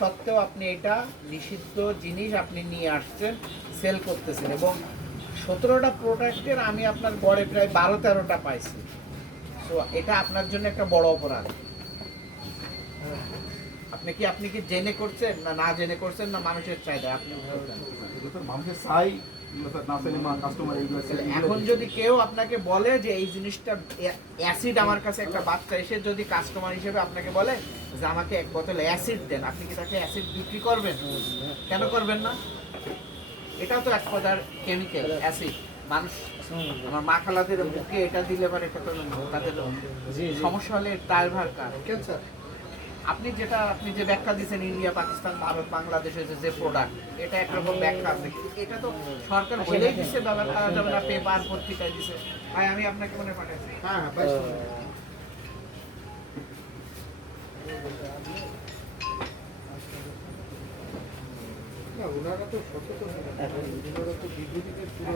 সত্ত্বেও আপনি এটা নিষিদ্ধ জিনিস আপনি নিয়ে আসছেন, সেল করতেছেন এবং 17টা প্রোডাক্টের আমি আপনার গড়ে প্রায় 12-13টা পাইছি। তো এটা আপনার জন্য একটা বড় অপরাধ। আপনি কি জেনে করছেন না না জেনে করছেন না মানুষের চাহিদা আপনি মানুষের চাই না চাইলে কাস্টমার এইগুলো এখন যদি কেউ আপনাকে বলে যে এই জিনিসটা অ্যাসিড, আমার কাছে একটা বাচ্চা এসে যদি কাস্টমার হিসেবে আপনাকে বলে যে আমাকে এক বোতল অ্যাসিড দেন, আপনি কি তাকে অ্যাসিড বিক্রি করবেন? কেন করবেন না? এটাও তো এক প্রকার কেমিক্যাল অ্যাসিড। মানুষ আমার মা খালাদের মুখে এটা দিলে পারে এটা তো তাদের সমস্যা হলে ড্রাইভার কার ক্যান্সার। আপনি যে ব্যাখ্যা দিচ্ছেন ইন্ডিয়া, পাকিস্তান, ভারত, বাংলাদেশের যে প্রোডাক্ট, এটা একরকম ব্যাখ্যা আছে। এটা তো সরকার বলেই দিচ্ছে, ব্যবহার করা যাবে না, পেপার পত্রিকায় দিচ্ছে। ভাই আমি আপনাকে মনে পাঠাচ্ছি। হ্যাঁ ওনারা তো সচেতন, ওনারা তো বিদ্যুতের পুরো